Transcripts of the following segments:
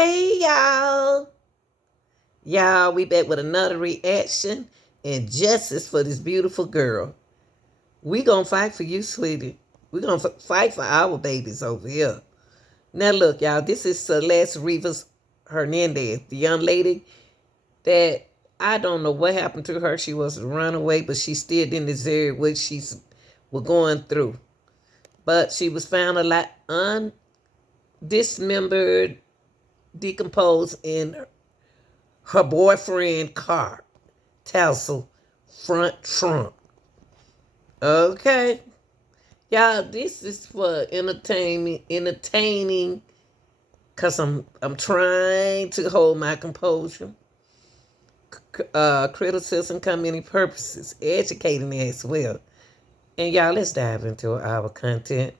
Hey y'all. Y'all, we back with another reaction and justice for this beautiful girl. We gonna fight for you, sweetie. We gonna fight for our babies over here. Now look, y'all, this is Celeste Rivas Hernandez, the young lady that I don't know what happened to her. She was a runaway, but she still didn't deserve what she's was going through. But she was found a lot undismembered, decomposed in her boyfriend car, tassel, front trunk. Okay. Y'all, this is for entertaining, cause I'm trying to hold my composure. Criticism come many purposes, educating as well. And y'all, let's dive into our content.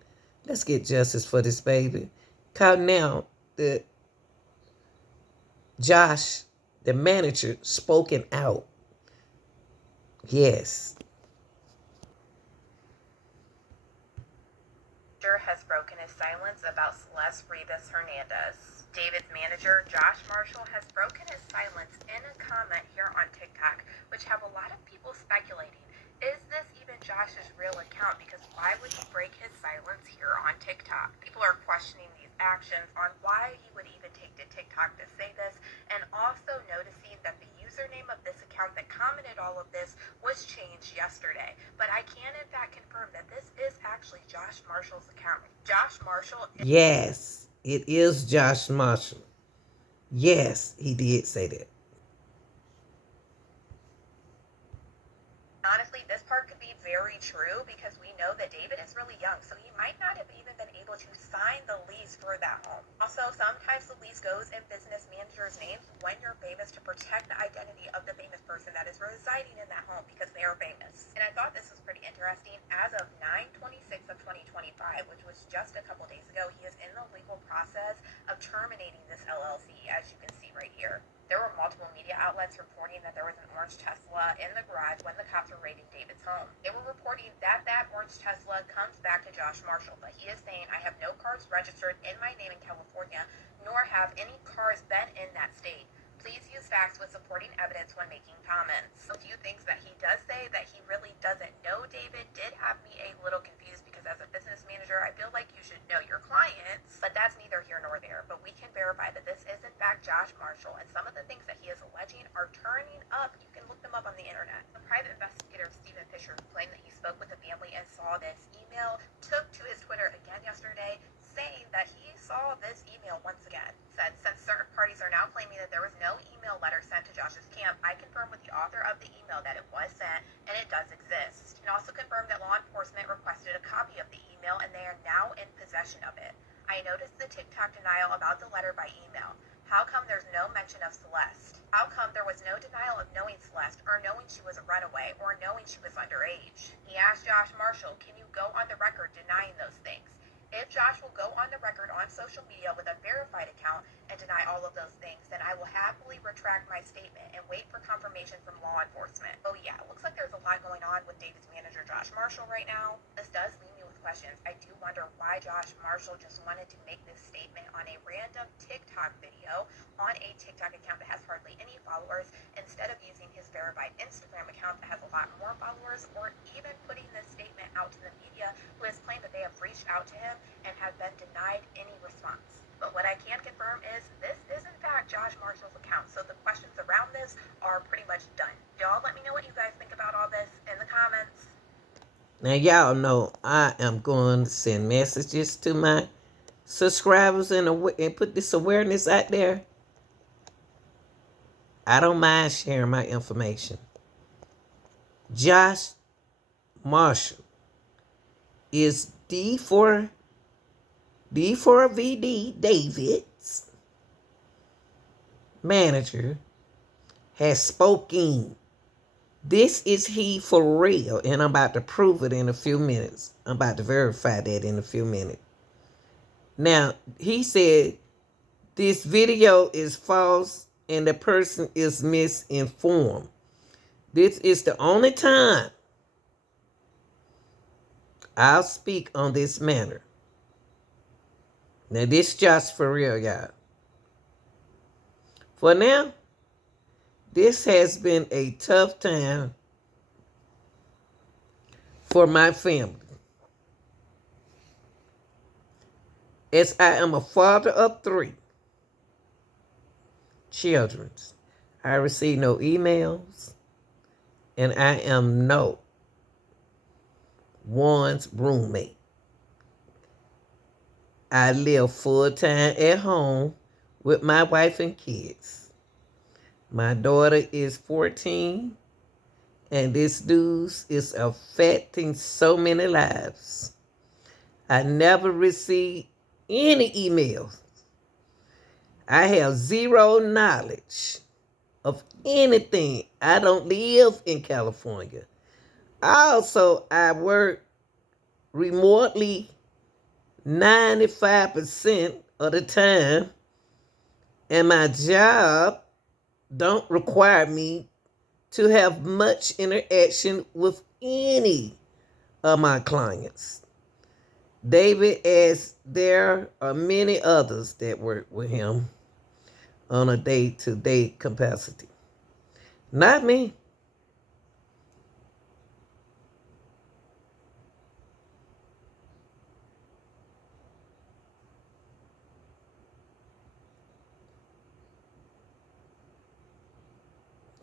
Let's get justice for this baby. Cause now the Josh, the manager, spoken out. Yes. Has broken his silence about Celeste Rivas Hernandez. David's manager, Josh Marshall, has broken his silence in a comment here on TikTok, which have a lot of people speculating. Is this even Josh's real account? Because why would he break his silence here on TikTok? People are questioning these actions on why he would even take to TikTok to say this, and also noticing that the username of this account that commented all of this was changed yesterday. But I can in fact confirm that this is actually Josh Marshall's account. Josh Marshall. Yes, it is Josh Marshall. Yes, he did say that. Honestly, this part could be very true because we know that David is really young, so he might not have even been able to sign the lease for that home. Also, sometimes the lease goes in business managers' names when you're famous to protect the identity of the famous person that is residing in that home because they are famous. And I thought this was pretty interesting. As of 9/26 of 2025, which was just a couple days ago, he is in the legal process of terminating this LLC, as you can see right here. There were multiple media outlets reporting that there was an orange Tesla in the garage when the cops were raiding David's home. They were reporting that that orange Tesla comes back to Josh Marshall, but he is saying, I have no cars registered in my name in California, nor have any cars been in that state. Please use facts with supporting evidence when making comments. A few things that he does say that he really doesn't know David did have me a little confused because as a business manager, I feel like you should know your clients, but that's neither here nor there. But we can verify that this is in fact Josh Marshall, and some of the things that he is alleging are turning up. You can look them up on the internet. The private investigator Stephen Fisher, who claimed that he spoke with the family and saw this email, took to his Twitter again yesterday, saying that he saw this email once again. Said, since certain parties are now claiming that there was no email letter sent to Josh's camp, I confirm with the author of the email that it was sent and it does exist. And also confirmed that law enforcement requested a copy of the email and they are now in possession of it. I noticed the TikTok denial about the letter by email. How come there's no mention of Celeste? How come there was no denial of knowing Celeste or knowing she was a runaway or knowing she was underage? He asked Josh Marshall, can you go on the record denying those things? If Josh will go on the record on social media with a verified account and deny all of those things, then I will happily retract my statement and wait for confirmation from law enforcement. Oh yeah, it looks like there's a lot going on with David's manager Josh Marshall right now. This does leave me with questions. I do wonder why Josh Marshall just wanted to make this statement on a random TikTok video on a TikTok account that has hardly any followers instead of using his verified Instagram account that has a lot more followers, or even putting this statement out to the media who has claimed that they have reached out to him and have been denied any response. But what I can confirm is this is in fact Josh Marshall's account, so the questions around this are pretty much done. Y'all let me know what you guys think about all this in the comments. Now y'all know I am going to send messages to my subscribers and put this awareness out there. I don't mind sharing my information. Josh Marshall is D4VD David's manager has spoken. This is he for real, and I'm about to prove it in a few minutes. I'm about to verify that in a few minutes. Now, he said this video is false and the person is misinformed. This is the only time I'll speak on this matter. Now, this is just for real, y'all. For now, this has been a tough time for my family. As I am a father of 3 children, I receive no emails, and I am no one's roommate. I live full time at home with my wife and kids. My daughter is 14, and this news is affecting so many lives. I never received any emails. I have zero knowledge of anything. I don't live in California. Also, I work remotely 95% of the time, and my job don't require me to have much interaction with any of my clients. David, as there are many others that work with him on a day-to-day capacity. Not me.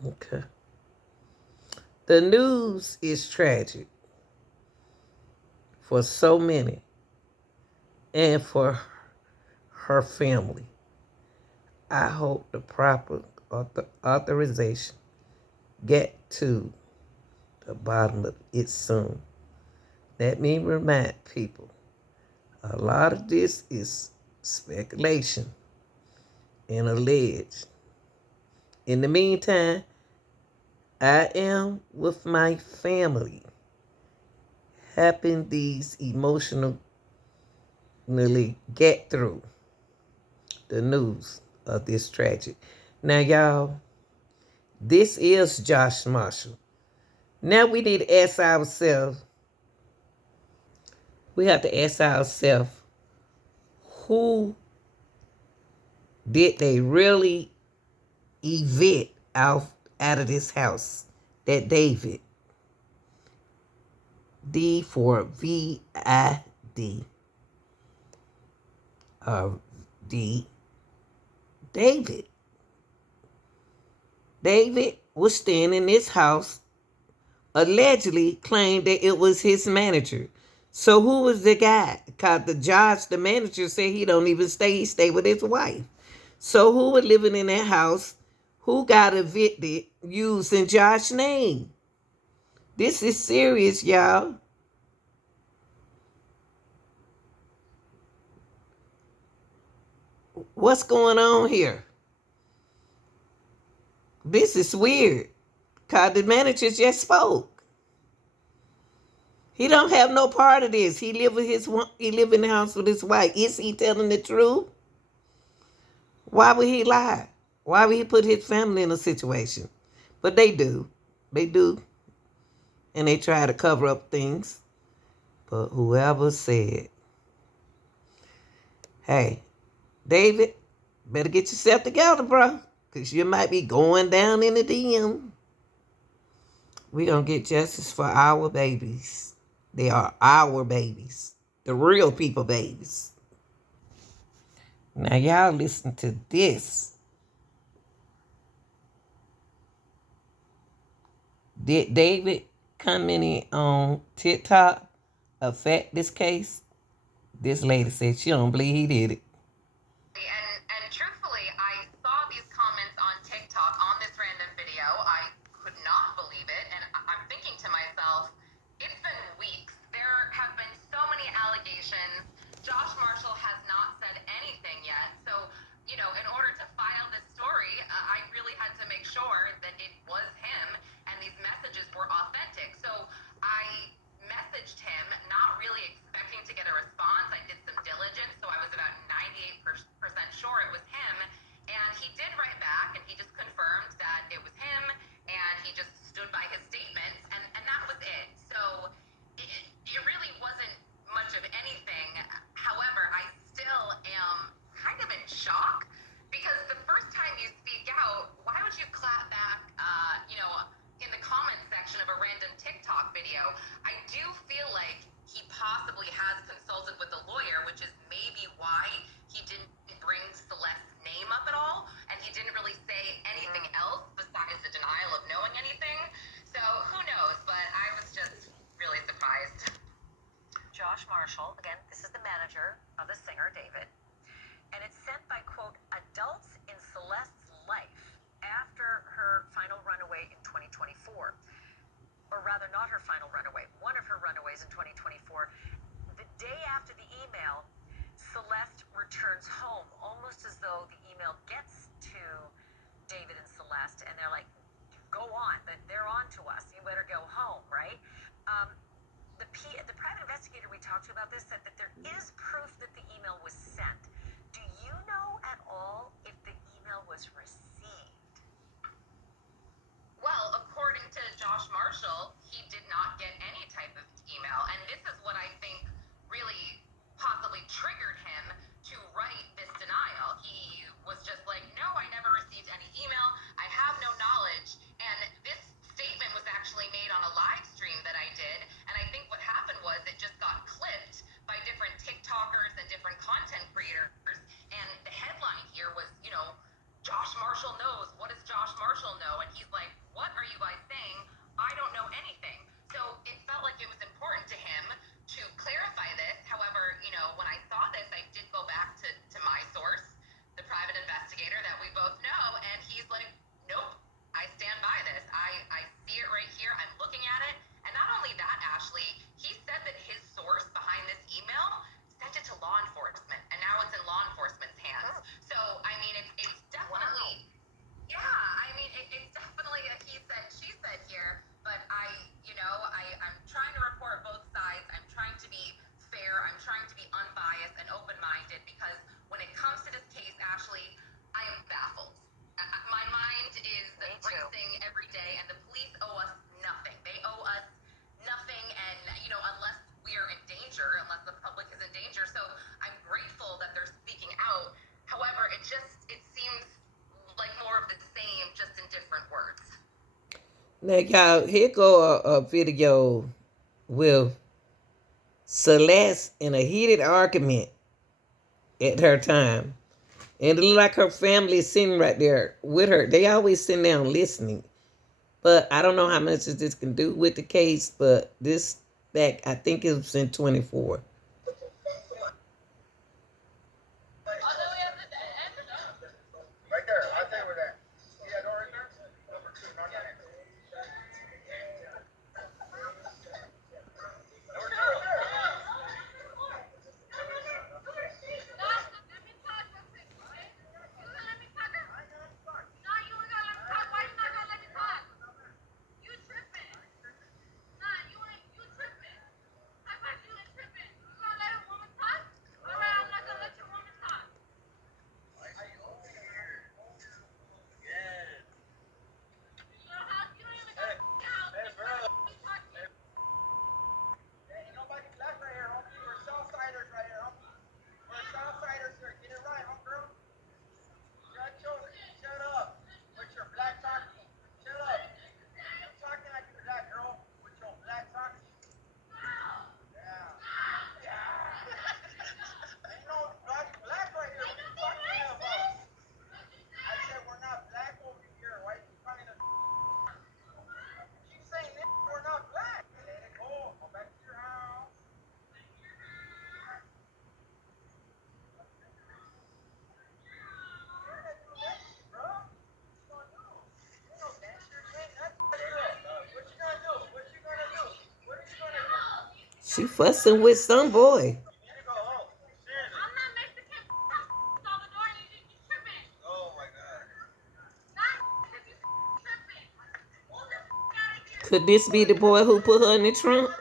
Okay. The news is tragic for so many and for her family. I hope the proper authorization get to the bottom of it soon. Let me remind people, a lot of this is speculation and alleged. In the meantime, I am with my family, helping these emotionally get through the news of this tragedy. Now, y'all, this is Josh Marshall. Now we need to ask ourselves, we have to ask ourselves, who did they really evict out of this house? That David, D4VD, D, David. David was staying in this house, allegedly claimed that it was his manager. So who was the guy? Because the judge, the manager, said he don't even stay, he stay with his wife. So who was living in that house? Who got evicted using Josh's name? This is serious, y'all. What's going on here? This is weird. Because the manager just spoke. He don't have no part of this. He live in the house with his wife. Is he telling the truth? Why would he lie? Why would he put his family in a situation? But they do. They do. And they try to cover up things. But whoever said, hey, David, better get yourself together, bro. Because you might be going down in the DM. We're going to get justice for our babies. They are our babies. The real people babies. Now, y'all listen to this. Did David commenting on TikTok affect this case? This lady said she don't believe he did it. And truthfully, I saw these comments on TikTok on this random video. I could not believe it, and I'm thinking to myself, it's been weeks. There have been so many allegations. Josh Marshall has not said anything yet. So, in order to file this story, I really had to make sure that it was him and these messages were authentic. So I messaged him, not really expecting to get a response. I did some diligence, so I was about 98% sure it was him. And he did write back, and he just confirmed that it was him, and he just stood by his statements, and that was it. So it really wasn't much of anything. However, I still am kind of in shock Because the first time you speak out, why would you clap back, in the comments section of a random TikTok video? I do feel like he possibly has consulted with a lawyer, which is maybe why he didn't bring Celeste's name up at all, and he didn't really say anything else besides the denial of knowing anything. So who knows, but I was just really surprised. Josh Marshall, again, this is the manager of the singer, David, and it's sent by, quote, adults in Celeste's life after her final runaway in 2024. Or rather, not her final runaway, one of her runaways in 2024. The day after the email, Celeste returns home, almost as though the email gets to David and Celeste, and they're like, go on, they're on to us, you better go home, right? The private investigator we talked to about this said that there is proof that the email was sent. Do you know at all if the email was received? Well, according to Josh Marshall, he did not get any type of email, and this is what I think really possibly triggered him to write this denial. He was just like, no, I never received any email. I have no knowledge. And this statement was actually made on a live stream that I did, and I think what happened was it just got clipped by different TikTokers and different content creators, and the headline here was, Josh Marshall knows. What does Josh Marshall know? And he's like, what are you guys saying? I don't know anything. So it felt like it was important to him to clarify this. However, when I saw this, I did go back to my source, the private investigator that we both know, and he's like, nope, I stand by this. I see it right here. I'm looking at it. And not only that, Ashley, he said that his source behind this email sent it to law enforcement, and now it's in law enforcement's hands. So, I mean, it's definitely, yeah, I mean, it's definitely a he said, she said here, but I'm trying to report both sides. I'm trying to be fair. I'm trying to be unbiased and open-minded, because when it comes to this case, Ashley, I am baffled. My mind is racing every day, and the police owe us nothing. They owe us nothing, and, unless we're in danger, unless the public is in danger. So I'm grateful that they're speaking out. However, it seems like more of the same, just in different words. Now, y'all, here go a video with Celeste in a heated argument at her time. And it look like her family is sitting right there with her. They always sitting down listening. But I don't know how much this can do with the case, but this back, I think it was in 24. Right there. I'll tell you where that. See that door right there? Number 2, not that. Number 2 right there. She fussing with some boy. Could this be the boy who put her in the trunk?